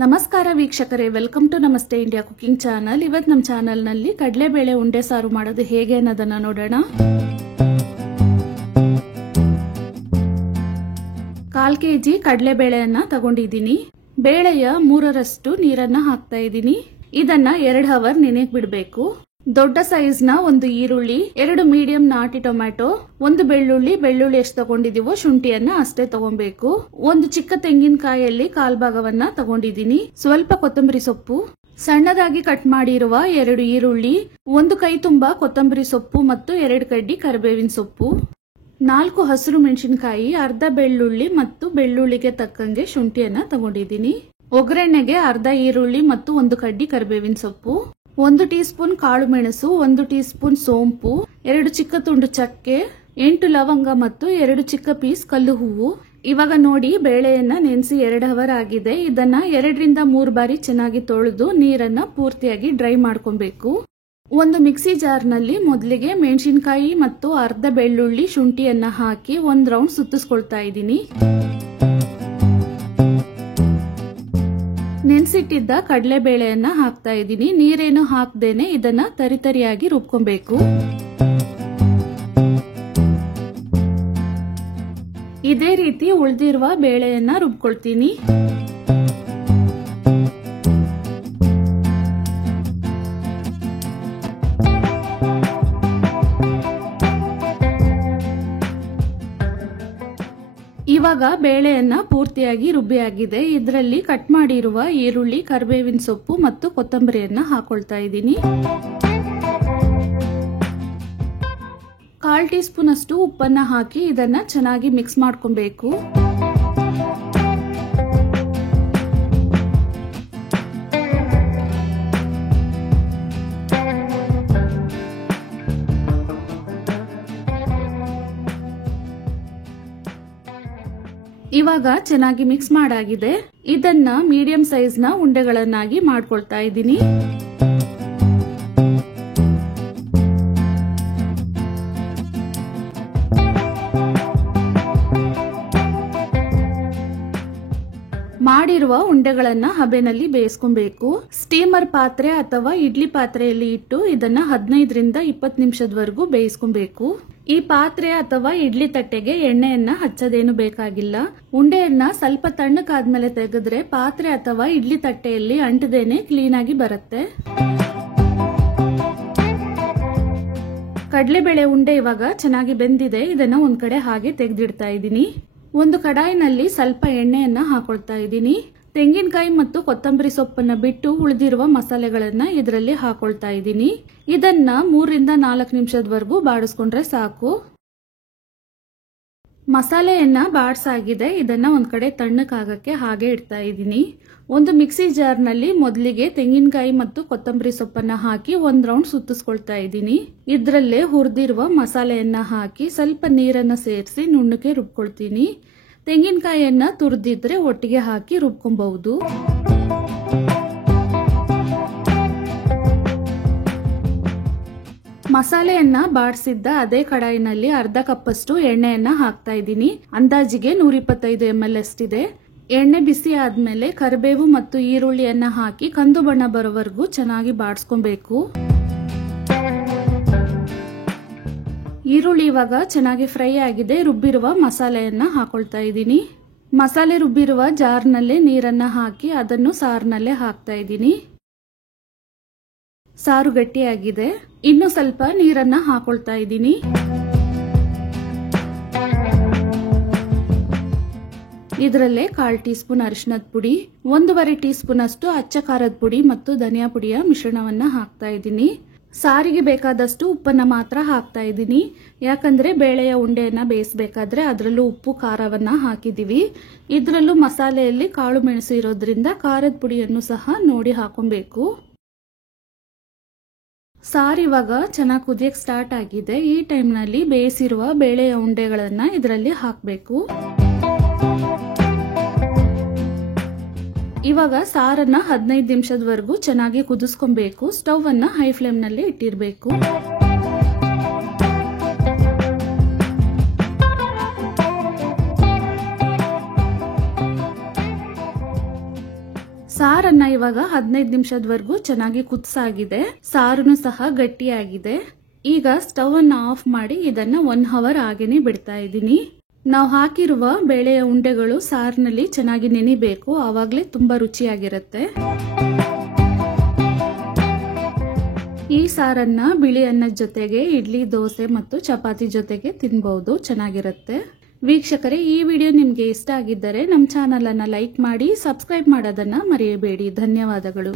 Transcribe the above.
ನಮಸ್ಕಾರ ವೀಕ್ಷಕರೇ, welcome to ನಮಸ್ತೆ ಇಂಡಿಯಾ ಕುಕಿಂಗ್ ಚಾನಲ್. ಇವತ್ತು ನಮ್ಮ ಚಾನಲ್ನಲ್ಲಿ ಕಡಲೆಬೇಳೆ ಉಂಡೆ ಸಾರು ಮಾಡೋದು ಹೇಗೆ ಅನ್ನೋದನ್ನ ನೋಡೋಣ. 1/4 kg ಕಡಲೆಬೇಳೆಯನ್ನ ತಗೊಂಡಿದ್ದೀನಿ. ಬೇಳೆಯ 3ರಷ್ಟು ನೀರನ್ನ ಹಾಕ್ತಾ ಇದ್ದೀನಿ. ಇದನ್ನ 2 ಅವರ್ ನೆನೆಯಕ್ಕೆ ಬಿಡಬೇಕು. ದೊಡ್ಡ ಸೈಜ್ ನ 1 ಈರುಳ್ಳಿ, 2 ಮೀಡಿಯಂ ನಾಟಿ ಟೊಮ್ಯಾಟೊ, 1 ಬೆಳ್ಳುಳ್ಳಿ ಎಷ್ಟು ತಗೊಂಡಿದೀವೋ ಶುಂಠಿಯನ್ನ ಅಷ್ಟೇ ತಗೊಬೇಕು. 1 ಚಿಕ್ಕ ತೆಂಗಿನಕಾಯಲ್ಲಿ 1/4 ಭಾಗವನ್ನ ತಗೊಂಡಿದ್ದೀನಿ. ಸ್ವಲ್ಪ ಕೊತ್ತಂಬರಿ ಸೊಪ್ಪು, ಸಣ್ಣದಾಗಿ ಕಟ್ ಮಾಡಿರುವ 2 ಈರುಳ್ಳಿ, 1 ಕೈ ತುಂಬಾ ಕೊತ್ತಂಬರಿ ಸೊಪ್ಪು ಮತ್ತು 2 ಕಡ್ಡಿ ಕರಿಬೇವಿನ ಸೊಪ್ಪು, 4 ಹಸಿರು ಮೆಣಸಿನಕಾಯಿ, ಅರ್ಧ ಬೆಳ್ಳುಳ್ಳಿ ಮತ್ತು ಬೆಳ್ಳುಳ್ಳಿಗೆ ತಕ್ಕಂಗೆ ಶುಂಠಿಯನ್ನ ತಗೊಂಡಿದ್ದೀನಿ. ಒಗ್ಗರಣೆಗೆ ಅರ್ಧ ಈರುಳ್ಳಿ ಮತ್ತು 1 ಕಡ್ಡಿ ಕರಿಬೇವಿನ ಸೊಪ್ಪು, 1 ಟೀ ಸ್ಪೂನ್ ಕಾಳು ಮೆಣಸು, 1 ಟೀ ಸ್ಪೂನ್ ಸೋಂಪು, 2 ಚಿಕ್ಕ ತುಂಡು ಚಕ್ಕೆ, 8 ಲವಂಗ ಮತ್ತು 2 ಚಿಕ್ಕ ಪೀಸ್ ಕಲ್ಲು ಹೂವು. ಇವಾಗ ನೋಡಿ, ಬೇಳೆಯನ್ನ ನೆನೆಸಿ 2 ಅವರ್ ಆಗಿದೆ. ಇದನ್ನ 2 ರಿಂದ 3 ಬಾರಿ ಚೆನ್ನಾಗಿ ತೊಳೆದು ನೀರನ್ನ ಪೂರ್ತಿಯಾಗಿ ಡ್ರೈ ಮಾಡ್ಕೊಬೇಕು. ಒಂದು ಮಿಕ್ಸಿ ಜಾರ್ನಲ್ಲಿ ಮೊದಲಿಗೆ ಮೆಣಸಿನಕಾಯಿ ಮತ್ತು ಅರ್ಧ ಬೆಳ್ಳುಳ್ಳಿ ಶುಂಠಿಯನ್ನ ಹಾಕಿ 1 ರೌಂಡ್ ಸುತ್ತಿಸ್ಕೊಳ್ತಾ ಇದ್ದೀನಿ. ನೆನೆಸಿಟ್ಟಿದ್ದ ಕಡಲೆಬೇಳೆಯನ್ನ ಹಾಕ್ತಾ ಇದ್ದೀನಿ. ನೀರೇನು ಹಾಕ್ದೇನೆ ಇದನ್ನ ತರಿತರಿಯಾಗಿ ರುಬ್ಕೊಬೇಕು. ಇದೇ ರೀತಿ ಉಳಿದಿರುವ ಬೇಳೆಯನ್ನ ರುಬ್ಕೊಳ್ತೀನಿ. ಇವಾಗ ಬೇಳೆಯನ್ನ ಪೂರ್ತಿಯಾಗಿ ರುಬ್ಬಿ ಆಗಿದೆ. ಇದರಲ್ಲಿ ಕಟ್ ಮಾಡಿರುವ ಈರುಳ್ಳಿ, ಕರಿಬೇವಿನ ಸೊಪ್ಪು ಮತ್ತು ಕೊತ್ತಂಬರಿಯನ್ನ ಹಾಕೊಳ್ತಾ ಇದ್ದೀನಿ. 1/4 ಟೀ ಸ್ಪೂನ್ ಅಷ್ಟು ಉಪ್ಪನ್ನ ಹಾಕಿ ಇದನ್ನ ಚೆನ್ನಾಗಿ ಮಿಕ್ಸ್ ಮಾಡ್ಕೊಬೇಕು. ಇವಾಗ ಚೆನ್ನಾಗಿ ಮಿಕ್ಸ್ ಮಾಡಾಗಿದೆ. ಇದನ್ನ ಮೀಡಿಯಂ ಸೈಜ್ ನ ಉಂಡೆಗಳನ್ನಾಗಿ ಮಾಡ್ಕೊಳ್ತಾ ಇದ್ದೀನಿ. ಮಾಡಿರುವ ಉಂಡೆಗಳನ್ನ ಹಬೆನಲ್ಲಿ ಬೇಯಿಸ್ಕೊಬೇಕು. ಸ್ಟೀಮರ್ ಪಾತ್ರೆ ಅಥವಾ ಇಡ್ಲಿ ಪಾತ್ರೆಯಲ್ಲಿ ಇಟ್ಟು ಇದನ್ನ 15 ರಿಂದ 20 ನಿಮಿಷದವರೆಗೂ ಬೇಯಿಸ್ಕೊಬೇಕು. ಈ ಪಾತ್ರೆ ಅಥವಾ ಇಡ್ಲಿ ತಟ್ಟೆಗೆ ಎಣ್ಣೆಯನ್ನ ಹಚ್ಚದೇನು ಬೇಕಾಗಿಲ್ಲ. ಉಂಡೆಯನ್ನ ಸ್ವಲ್ಪ ತಣ್ಣಗಾದ್ಮೇಲೆ ತೆಗೆದ್ರೆ ಪಾತ್ರೆ ಅಥವಾ ಇಡ್ಲಿ ತಟ್ಟೆಯಲ್ಲಿ ಅಂಟದೇನೆ ಕ್ಲೀನ್ ಆಗಿ ಬರುತ್ತೆ. ಕಡಲೆಬೇಳೆ ಉಂಡೆ ಇವಾಗ ಚೆನ್ನಾಗಿ ಬೆಂದಿದೆ. ಇದನ್ನ ಒಂದ್ ಕಡೆ ಹಾಗೆ ತೆಗೆದಿಡ್ತಾ ಇದ್ದೀನಿ. ಒಂದು ಕಡಾಯಿನಲ್ಲಿ ಸ್ವಲ್ಪ ಎಣ್ಣೆಯನ್ನ ಹಾಕೊಳ್ತಾ ಇದ್ದೀನಿ. ತೆಂಗಿನಕಾಯಿ ಮತ್ತು ಕೊತ್ತಂಬರಿ ಸೊಪ್ಪನ್ನ ಬಿಟ್ಟು ಉಳಿದಿರುವ ಮಸಾಲೆಗಳನ್ನ ಇದರಲ್ಲಿ ಹಾಕೊಳ್ತಾ ಇದ್ದೀನಿ. ಇದನ್ನ 3 ರಿಂದ 4 ನಿಮಿಷದವರೆಗೂ ಬಾಡಿಸ್ಕೊಂಡ್ರೆ ಸಾಕು. ಮಸಾಲೆಯನ್ನ ಬಾಡ್ಸಾಗಿದೆ. ಇದನ್ನ ಒಂದ್ ಕಡೆ ತಣ್ಣಕ್ಕಾಗಕ್ಕೆ ಹಾಗೆ ಇಡ್ತಾ ಇದ್ದೀನಿ. ಒಂದು ಮಿಕ್ಸಿ ಜಾರ್ನಲ್ಲಿ ಮೊದಲಿಗೆ ತೆಂಗಿನಕಾಯಿ ಮತ್ತು ಕೊತ್ತಂಬರಿ ಸೊಪ್ಪನ್ನ ಹಾಕಿ 1 ರೌಂಡ್ ಸುತ್ತಿಸ್ಕೊಳ್ತಾ ಇದ್ದೀನಿ. ಇದ್ರಲ್ಲೇ ಹುರಿದಿರುವ ಮಸಾಲೆಯನ್ನ ಹಾಕಿ ಸ್ವಲ್ಪ ನೀರನ್ನ ಸೇರಿಸಿ ನುಣ್ಣಗೆ ರುಬ್ಕೊಳ್ತೀನಿ. ತೆಂಗಿನಕಾಯಿಯನ್ನ ತುರಿದಿದ್ರೆ ಒಟ್ಟಿಗೆ ಹಾಕಿ ರುಬ್ಕೊಬಹುದು. ಮಸಾಲೆಯನ್ನ ಬಾಡಿಸಿದ್ದ ಅದೇ ಕಡಾಯಿನಲ್ಲಿ ಅರ್ಧ ಕಪ್ಪಷ್ಟು ಎಣ್ಣೆಯನ್ನ ಹಾಕ್ತಾ ಇದ್ದೀನಿ. ಅಂದಾಜಿಗೆ 125 ml ಅಷ್ಟಿದೆ. ಎಣ್ಣೆ ಬಿಸಿ ಆದ್ಮೇಲೆ ಕರಿಬೇವು ಮತ್ತು ಈರುಳ್ಳಿಯನ್ನ ಹಾಕಿ ಕಂದು ಬಣ್ಣ ಬರೋವರೆಗೂ ಚೆನ್ನಾಗಿ ಬಾಡಿಸ್ಕೊಬೇಕು. ಈರುಳ್ಳಿ ಇವಾಗ ಚೆನ್ನಾಗಿ ಫ್ರೈ ಆಗಿದೆ. ರುಬ್ಬಿರುವ ಮಸಾಲೆಯನ್ನ ಹಾಕೊಳ್ತಾ ಇದ್ದೀನಿ. ಮಸಾಲೆ ರುಬ್ಬಿರುವ ಜಾರ್ನಲ್ಲೇ ನೀರನ್ನ ಹಾಕಿ ಅದನ್ನು ಸಾರಿನಲ್ಲೇ ಹಾಕ್ತಾ ಇದ್ದೀನಿ. ಸಾರು ಗಟ್ಟಿಯಾಗಿದೆ. ಇನ್ನು ಸ್ವಲ್ಪ ನೀರನ್ನ ಹಾಕೊಳ್ತಾ ಇದ್ದೀನಿ. ಇದರಲ್ಲೇ 1/4 ಟೀ ಸ್ಪೂನ್ ಅರಿಶಿನದ ಪುಡಿ, 1.5 ಟೀ ಸ್ಪೂನ್ ಅಷ್ಟು ಅಚ್ಚ ಖಾರದ ಪುಡಿ ಮತ್ತು ಧನಿಯಾ ಪುಡಿಯ ಮಿಶ್ರಣವನ್ನ ಹಾಕ್ತಾ ಇದ್ದೀನಿ. ಸಾರಿಗೆ ಬೇಕಾದಷ್ಟು ಉಪ್ಪನ್ನ ಮಾತ್ರ ಹಾಕ್ತಾ ಇದ್ದೀನಿ. ಯಾಕಂದ್ರೆ ಬೇಳೆಯ ಉಂಡೆಯನ್ನ ಬೇಯಿಸಬೇಕಾದ್ರೆ ಅದರಲ್ಲೂ ಉಪ್ಪು ಖಾರವನ್ನ ಹಾಕಿದೀವಿ. ಇದರಲ್ಲೂ ಮಸಾಲೆಯಲ್ಲಿ ಕಾಳು ಮೆಣಸು ಇರೋದ್ರಿಂದ ಖಾರದ ಪುಡಿಯನ್ನು ಸಹ ನೋಡಿ ಹಾಕೊಬೇಕು. ಸಾರು ಇವಾಗ ಚೆನ್ನಾಗಿ ಕುದಿಯಕ್ಕೆ ಸ್ಟಾರ್ಟ್ ಆಗಿದೆ. ಈ ಟೈಮ್ನಲ್ಲಿ ಬೇಯಿಸಿರುವ ಬೇಳೆಯ ಉಂಡೆಗಳನ್ನ ಇದರಲ್ಲಿ ಹಾಕಬೇಕು. ಇವಾಗ ಸಾರನ್ನ 15 ನಿಮಿಷದವರೆಗೂ ಚೆನ್ನಾಗಿ ಕುದಿಸ್ಕೊಬೇಕು. ಸ್ಟವ್ ಅನ್ನ ಹೈ ಫ್ಲೇಮ್ ನಲ್ಲಿ ಇಟ್ಟಿರಬೇಕು. ಸಾರನ್ನ ಇವಾಗ 15 ನಿಮಿಷದವರೆಗೂ ಚೆನ್ನಾಗಿ ಕುದಿಸಾಗಿದೆ. ಸಾರನು ಸಹ ಗಟ್ಟಿಯಾಗಿದೆ. ಈಗ ಸ್ಟವ್ ಅನ್ನ ಆಫ್ ಮಾಡಿ ಇದನ್ನ 1 ಅವರ್ ಹಾಗೇನೆ ಬಿಡ್ತಾ ಇದ್ದೀನಿ. ನಾವು ಹಾಕಿರುವ ಬೇಳೆಯ ಉಂಡೆಗಳು ಸಾರಿನಲ್ಲಿ ಚೆನ್ನಾಗಿ ನೆನಿಬೇಕು, ಆವಾಗಲೇ ತುಂಬಾ ರುಚಿಯಾಗಿರುತ್ತೆ. ಈ ಸಾರನ್ನ ಬಿಳಿ ಅನ್ನದ ಜೊತೆಗೆ ಇಡ್ಲಿ, ದೋಸೆ ಮತ್ತು ಚಪಾತಿ ಜೊತೆಗೆ ತಿನ್ಬಹುದು, ಚೆನ್ನಾಗಿರುತ್ತೆ. ವೀಕ್ಷಕರೇ, ಈ ವಿಡಿಯೋ ನಿಮ್ಗೆ ಇಷ್ಟ ಆಗಿದ್ದರೆ ನಮ್ಮ ಚಾನಲ್ ಅನ್ನ ಲೈಕ್ ಮಾಡಿ, ಸಬ್ಸ್ಕ್ರೈಬ್ ಮಾಡೋದನ್ನ ಮರೆಯಬೇಡಿ. ಧನ್ಯವಾದಗಳು.